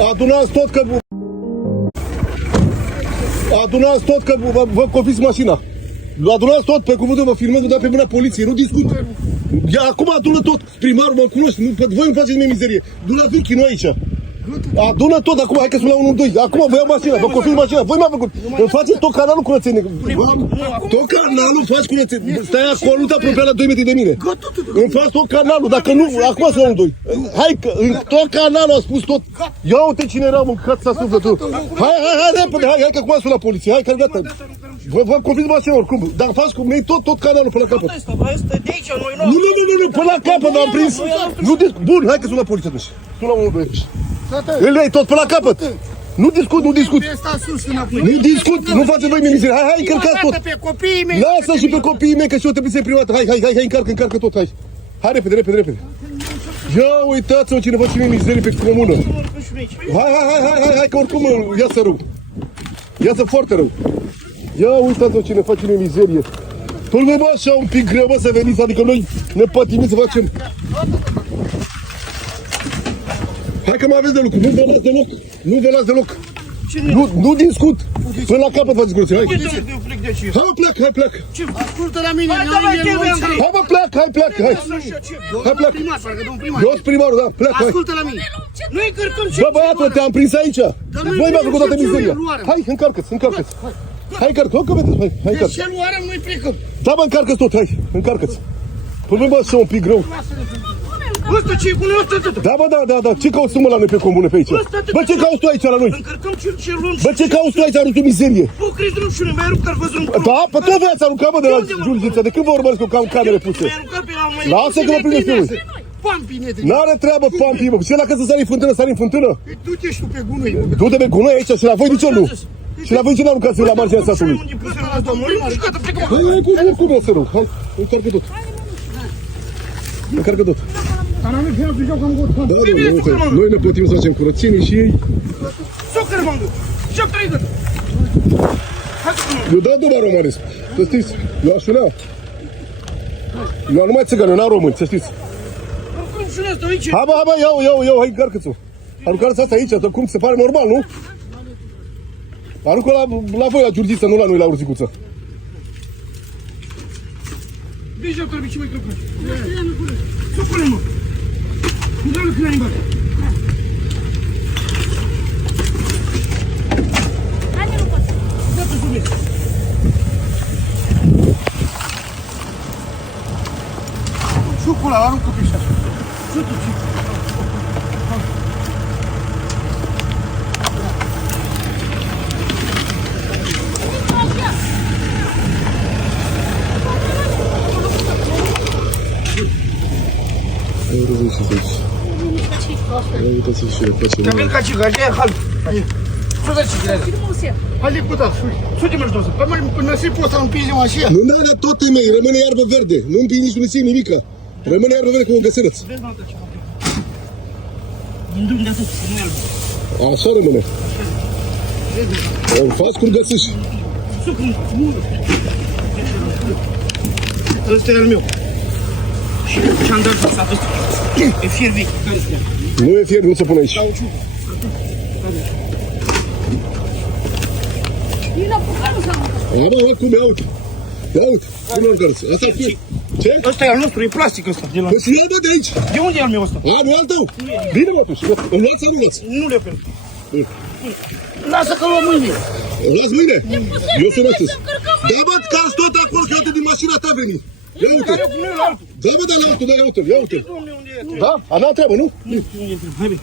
Adunați tot că vă confisc mașina. Adunați tot, pe cuvântul vă filmăm, vă dau pe mâna poliției, nu discut. Acum adună tot, primarul mă cunoști, voi îmi faceți mie mizerie. Du-la vechi, nu aici. Adună tot, acum hai că sunt la 1-2. Acum vă iau mașina, vă confisc mașina. Voi m-a făcut. Îmi faceți tot canalul curățenie. Tot canalul faci curățenie. Stai acolo, nu te apropia la 2 metri de mine. Îmi faci tot canalul, dacă nu, acum sunt la 1-2. Hai că, tot canalul a spus tot. Ia uite cine era mâncat să sufletul. Hai, repede, hai că acum sunt la poliție. Hai că gata. Vă confisc mașina oricum. Dar faci cum ei tot canalul până la capăt. Nu, până la capăt, am prins. Bun, hai că sunt la poliție atunci. Sunt la 1-2. Îl iei tot pe la capăt. Nu discut. Nu discut, nu faceți voi mizerie. Hai, încărcați tot. Lasă și pe copiii mei, că și eu trebuie să-i privată. Hai, încarcă tot, hai. Hai, repede. Ia uitați-mă cine face mie mizerie pe comună. Hai, că oricum iasă rău. Iasă foarte rău. Ia uitați-mă cine face mie mizerie. Tot voi bă așa un pic greu, bă, să veniți, adică noi ne pătimim să facem. Hai că mai aveți de lucru, nu vă las deloc. Nu discut. Până la capăt faceți curățenie, hai. Hai, pleacă. Ascultă la mine, hai mă, pleacă, hai. Hai, pleacă. Eu sunt primarul, da, pleacă, hai. Ascultă la mine. Nu încărcăm ce... Bă, băiatul, te-am prins aici. Voi mi-ați făcut toată mizeria. Hai, încarcă-ți. Hai, că vedeți, hai, încarcă. Deci ce luarăm, noi plecăm. Da, bă, încarcă-ți tot, hai, încarcă-ți. Păi, bă, așa un pic greu. Ăsta ce e cu noi, ăsta. Da, bă, da, ce cauți tu, mă, la noi pe comune pe aici? Bă, ce cauți tu aici la noi? Încărcăm ce luăm. Bă, ce cauți tu aici, arunci mizerie? Bă, crezi de rușine, mi-ai rupt, ar văzut un culo. Da, pe tot voi ați aruncat, bă, de la jurisdicția. De când vă urmăresc eu că am camere puse? Lasă că mă prindeți pe voi. Pampii netri. N-are treabă pampii, bă. Și ăla că să sari în fântână, sari în fântână. Du-te și tu pe gunoi. Du-te pe gunoi aici și la voi de ce nu? Și la voi ce n-aruncați la marginea satului? Hai, cum e să rău? Hai, încarcă tot. Da, noi ne plătim să facem curățenie și ei... Socăr, mă duc! Ce-am trăit? Eu dau doar romanesc, să știți. Eu aș unea. Eu numai țigani, eu n-am români, să știți. Oricum și ăsta aici. Hai, bă, iau, hai, încarcă-ți-o. Aruncați asta aici, cum se pare normal, nu? Aruncă la voi, la Giurgiță, nu la noi, la Urzicuță. Deja trebuie ce mai căpăt. Socule, mă! Nu vreau lucruri în bătă. Haide, nu pot. Dă-te subiect. Șucul ăla, aruncă pe așa. Șutul, ce? Uitați-vă și le facem. Камил качига, я хал. Что за чигля? Hai cu da, sui. Mă jos. Păi mă năsi poți să împingi mașina. Nu, da, tot e mei, rămâne iarbă verde. Nu împingi nici nisic nimica. Rămâne iarbă verde, cum o găsărăți. Așa rămâne. O faci cum găsești. Ăsta e al meu. Și ce-am dat ăsta, e fier vechi. Nu e fier, nu se pune aici. Bă, cum, ia uite. Cum urcați? Asta e fier. Ce? Ăsta e al nostru, e plastic ăsta. Păi să ia, bă, de aici. De unde e al meu ăsta? Nu e al tău. Bine, mă, atunci. Îmi luați sau nu luați? Nu le-o pe Lasă că luăm mâine. O las mâine? Eu sunt astăzi. Da, bă, cazi tot acolo, că uite din mașina ta veni. Ia uite. Da, bă, da, la altul, ia uite. Da? A n-am treabă, nu? Unde e treabă? Hai bine.